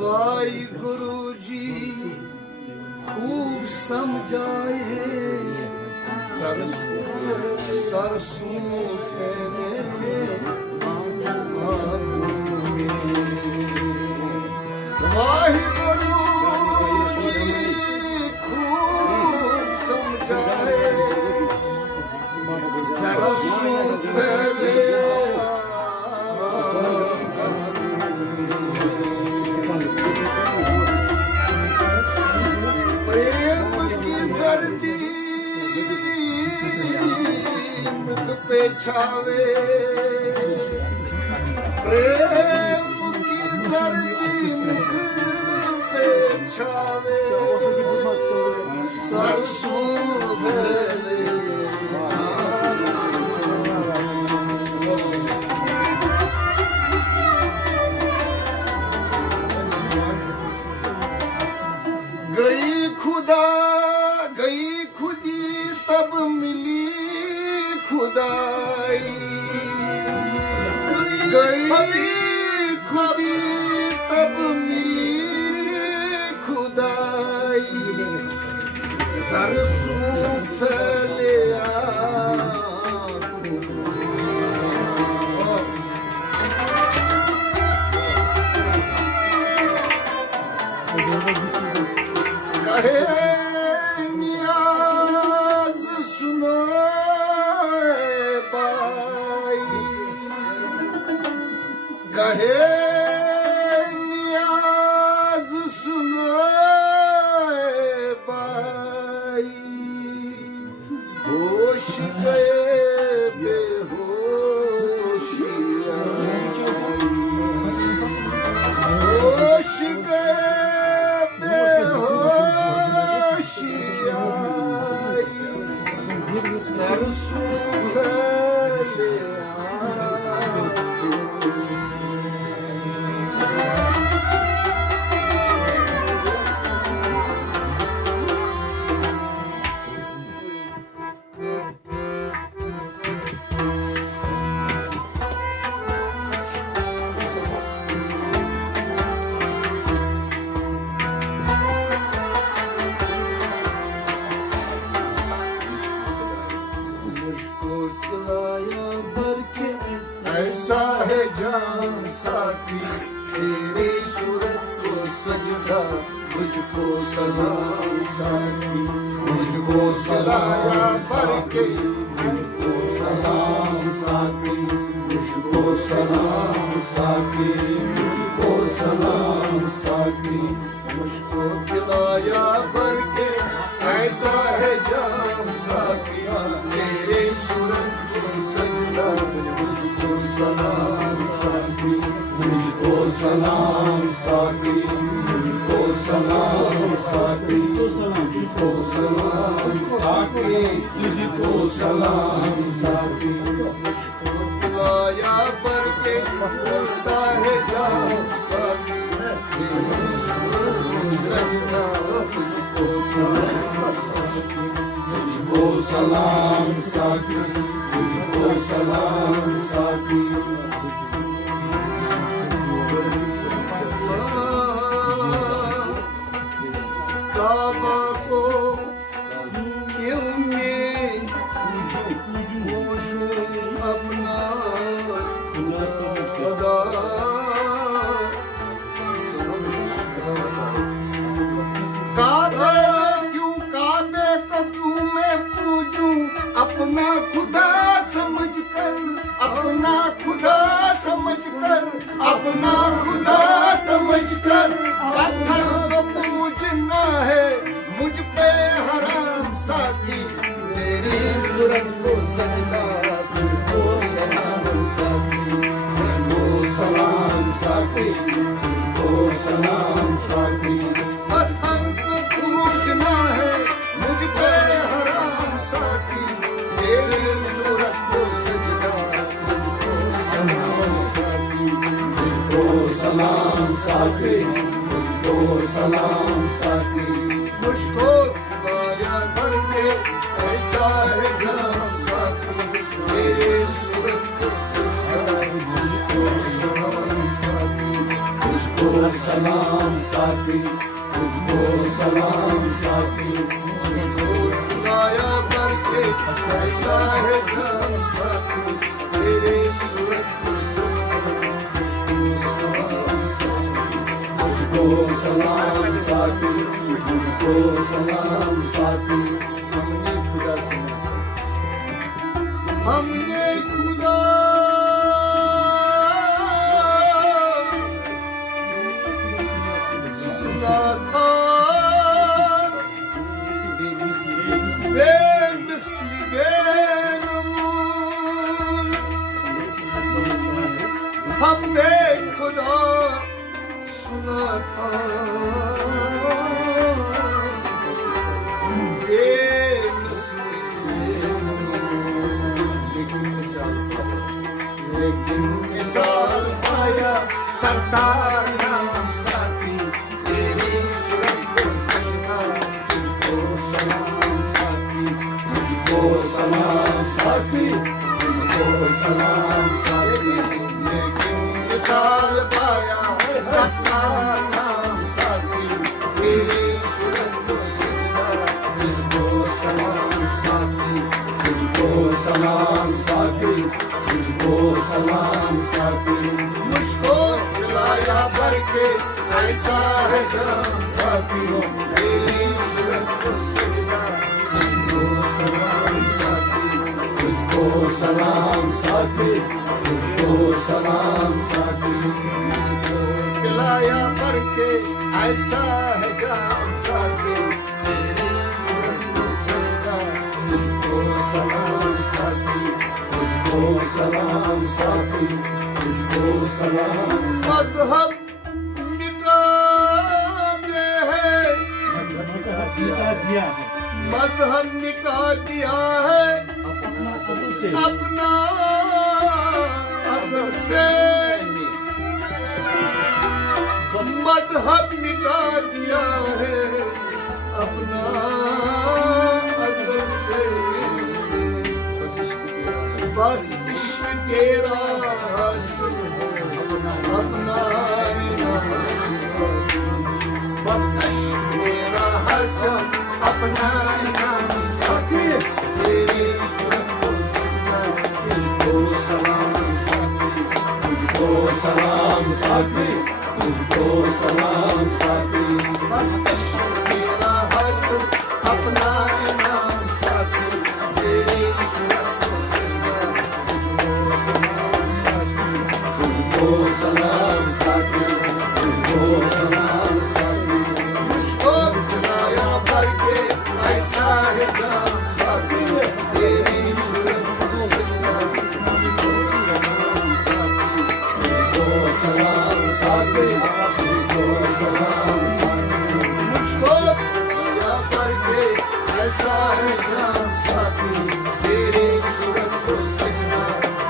वाहिगुरु जी खूब समझाए सरसों फैले वाहिगुरु जी खूब समझाए सरसों फैले पे छावे प्रेम की धरती मुख पे छावे सरसों फैले गई खुदा गई खुदी तब मिली खुदाई गई खुदी तब मिली खुदाई सरसों फैले कहे कहे नियाज सुनाए बाई होश गए बेहोशिया होश गए बेहोशिया सरसों फैले ऐसा है जान साथी तेरी सूरत को सजदा मुझको सलाम साथी मुझको सलाया सर के मुझको सलाम साथी मुझको सलाम साथी मुझको सलाम साथी मुझको खिलाया भर के ऐसा है जान साथी तेरी सूरत को सजदा सलाम साथी मुझको सलाम साथी मुझको सलाम साथी मुझको सलाम साथी मुझको सलाम साथी मुझको बुलाया पर के ऐसा है जान साथी मुझको सलाम साथी मुझको सलाम साथी काबा को क्यों मैं पूछूं अपना खुदा काबा क्यों काबे को क्यों मैं पूछूं अपना खुदा समझकर अपना खुदा समझकर अपना खुदा समझकर पत्थर को पूजना है मुझ पे हराम साथी तेरी सूरत को सजदा तुझको सलाम साथी मुझको सलाम साथी मुझको सलाम साथी पत्थर को पूजना है मुझ पे हराम साथी तेरी सूरत को सजदा तुझको सलाम साथी मुझको सलाम साथी मुझको सलाम साथी मुझको खुदाया भर के ऐसा है जान साथी तेरी सूरत को सजदा मुझको सलाम साथी मुझको तुझको सलाम साथी, तुझको सलाम साथी। तुझको लाया करके ऐसा है काम साथी, तेरे सूरत को तुझको सलाम साथी, तुझको सलाम साथी। हमने खुदा सुना था, बेमिस्ली बेनमूल। हमने खुदा सुना था, लेकिन मिसाल पाया सरदार नाम साथी, तेरी सूरत को सजना। तुझको सलाम साथी, तुझको सलाम साथी, तुझको सलाम साथी। लेकिन मिसाल पाया सरदार नाम साथी, तेरी सूरत को सजना। तुझको सलाम साथी, तुझको सलाम साथी, तुझको सलाम साथी। मुझको खिलाया भर के ऐसा है काम साथी, तेरी सूरत को सजना। तुझको सलाम साथी, तुझको सलाम साथी, तुझको सलाम साथी। खिलाया भर के ऐसा है काम साथी, तेरी सूरत को सजना। तुझको सलाम साथी, तुझको सलाम साथी, तुझको सलाम। मजहब मिटा दे है, मजहब मिटा दिया है अपना अज़ल से। मजहब मिटा दिया है अपना अज़ल से। बस इश्क तेरा हासिल अपना इनाम, बस इश्क तेरा हासिल अपना इनाम साथी, तेरी सूरत को सजना। तुझको सलाम साथी, तुझको सलाम साथी, तुझको सलाम साथी। बस इश्क तेरा हासिल अपना इनाम साथी, तेरी सूरत सलाम साथी, तुझको सलाम साथी। मुझको खिलाया भर के ऐसा है काम साथी, तेरी सूरत को सजना। तुझको सलाम साथी, तुझको सलाम साथी, तुझको सलाम साथी। मुझको खिलाया भर के ऐसा है काम साथी, तेरी सूरत को सजना।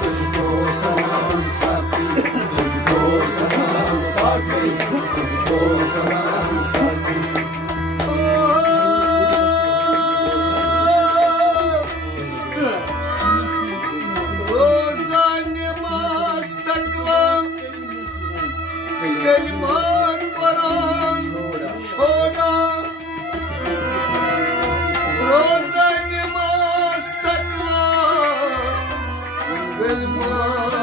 तुझको सलाम साथी, तुझको सलाम साथी, तुझको सलाम साथी। रोज़ा नमाज़ तक़वा कलिमात कुरान छोड़ा। रोज़ा नमाज़ तक़वा कलिमात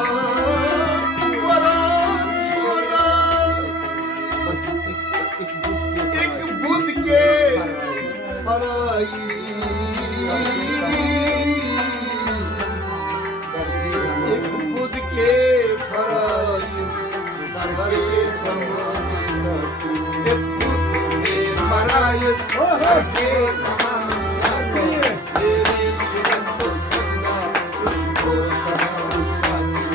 कुरान छोड़ा। एक बुद्ध के फराइज़, एक बुद्ध के फराइज़ भरे तमाम साथी। एक बुद्ध के फराइज़ भरे तमाम साथी, तेरी सूरत को सजना। तुझको सलाम साथी,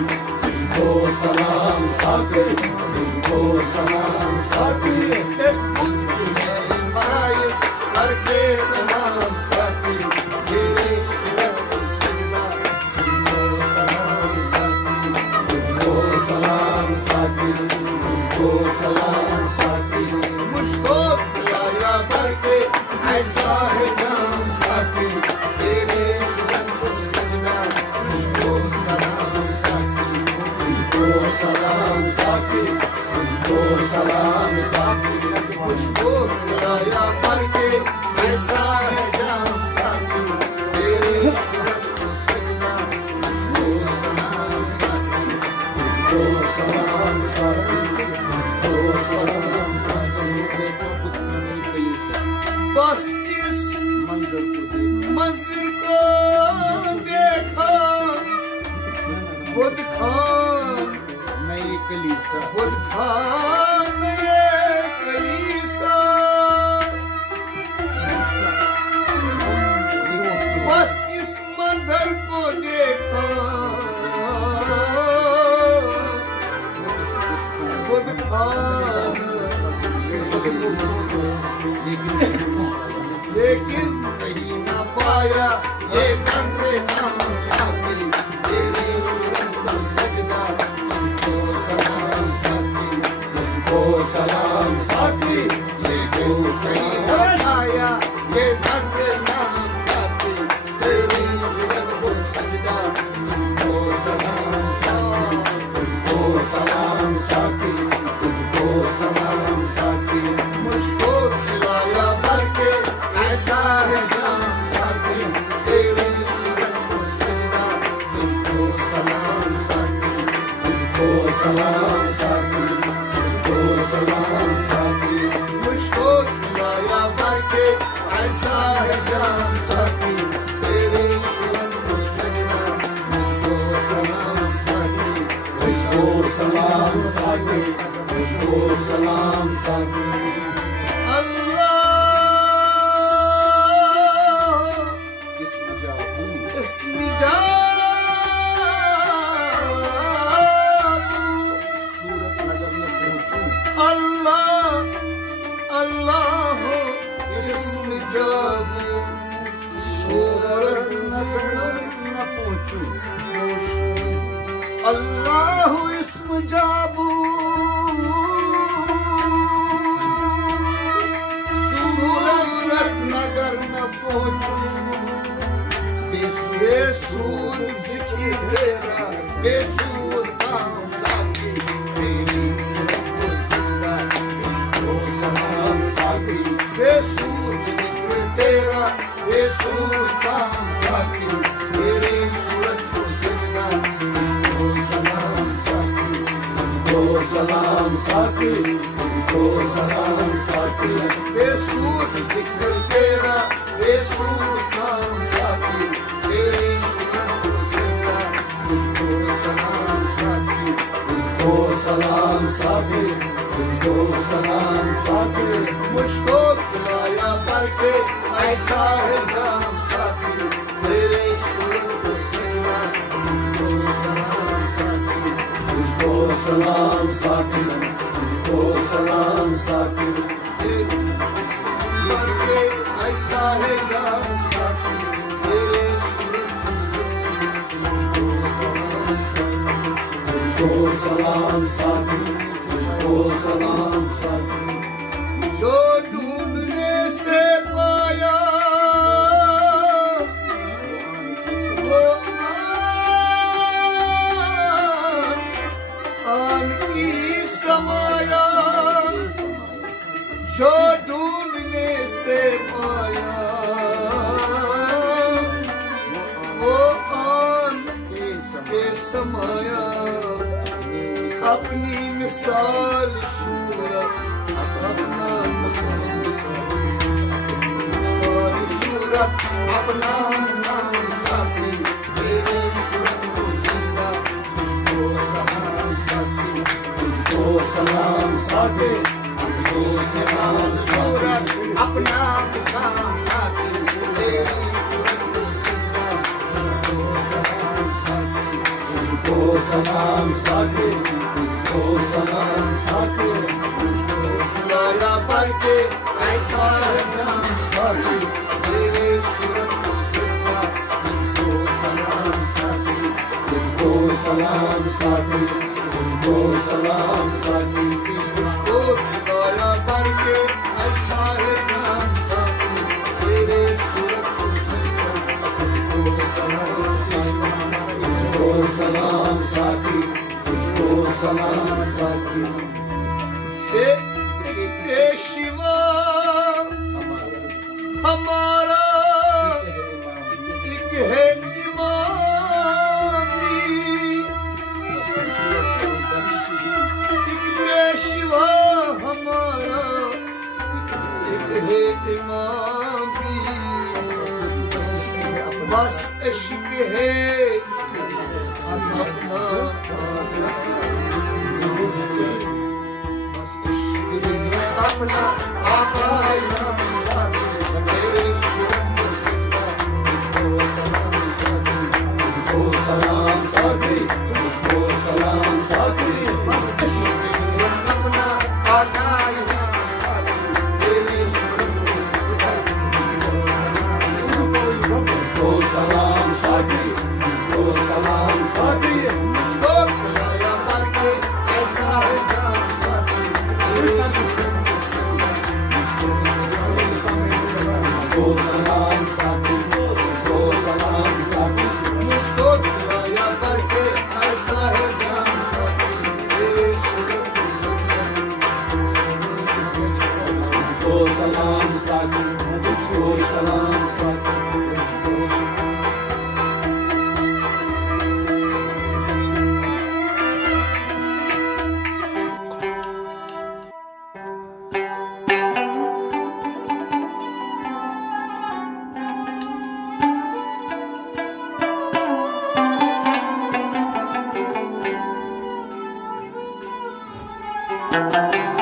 तुझको सलाम साथी, तुझको सलाम साथी। एक बुद्ध के फराइज़ भरे तमाम साथी, तेरी सूरत को सजना। तुझको सलाम साथी, तुझको सलाम साथी, तुझको सलाम साथी। मुझको खिलाया भर के ऐसा है काम साथी, तेरी सूरत को सजना। तुझको सलाम साथी, तुझको सलाम साथी, तुझको सलाम साकी मुझको खिलाया भर के ऐसा है जाम साकी तेरे सूरत को सजना मुझको सलाम साकी मुझको सलाम साकी मुझको सलाम साकी बस इस मंजर को देखा खुद खान नई कलीसा खुद खान नए कलीसा बस इस मंजर को देखा खुद खान लेकिन कहीं ना पाया ये कंधे नाम साथी तेरी सूरत को सजदा तुझको सलाम साथी तुझको सलाम साथी लेकिन कहीं ना पाया ये कंधे नाम साथी तेरी सूरत को सजदा तुझको सलाम साथी तुझको सलाम साथी तुझको सलाम साथी मुझको खिलाया भर के ऐसा है जाम साथी तेरी सूरत को सजदा तुझको सलाम साथी तुझको सलाम साथी तुझको सलाम साथी मुझको खिलाया भर के ऐसा है जाम साथी तेरी सूरत को सजदा मुझको सलाम साथी मुझको सलाम साथी मुझको सलाम साथी अल्लाह इस्म जाबू सूरत नगर न पहुंचू बेसूर जिक्र तेरा बेसूर काम साथी तेरी सूरत को जिंदा तुझको सलाम साथी बेसूर जिक्र तेरा बेसूर काम साथी तेरी सूरत को जिंदा तुझको सलाम साथी तुझको सलाम साथी तुझको सलाम साथी बेसूर जिक्र तेरा बेसूर काम साथी तेरी सूरत को जिंदा तुझको सलाम साथी तुझको सलाम साथी तुझको सलाम साथी मुझको खिलाया भर के ऐसा है जाम साथी तेरी सूरत को सजना तुझको सलाम साथी तुझको सलाम साथी तुझको सलाम साथी भर के ऐसा है जाम साथी तेरी सूरत को सजना तुझको सलाम साथी तुझको सलाम साथी जो ढूंढने से पाया वो आन की समाया जो ढूंढने से पाया वो आन के समाया अपनी मिसाल सूरत अपना मिसाल सूरत अपना नाम साथी तेरी सूरत को जिंदा तुझको सलाम साथी तुझको सलाम साथी तुझको सलाम सूरत अपना नाम साथी तेरी सूरत को जिंदा तुझको सलाम साथी तुझको सलाम साथी तुझको सलाम साथी तुझको खिलाया भर के ऐसा है जाम साथी तेरी सूरत को जिंदा तुझको सलाम साथी तुझको सलाम साथी तुझको सलाम साथी तुझको खिलाया भर के ऐसा है जाम साथी तेरी सूरत को जिंदा तुझको सलाम साथी तुझको सलाम साथी तुझको सलाम साथी इश्क है अपना बस इश्क है अपना आका है तेरे तुझको सलाम साथी तुझको सलाम साथी बस इश्क है अपना आका है तेरे तुझको सलाम साथी तुझको सलाम साथी मुझको बुलाया मर के ऐसा है जान साथी तुझको सलाम साथी तुझको सलाम साथी मुझको बुलाया मर के ऐसा है जान साथी तेरे तुझको सलाम साथी तुझको सलाम साथी Thank you.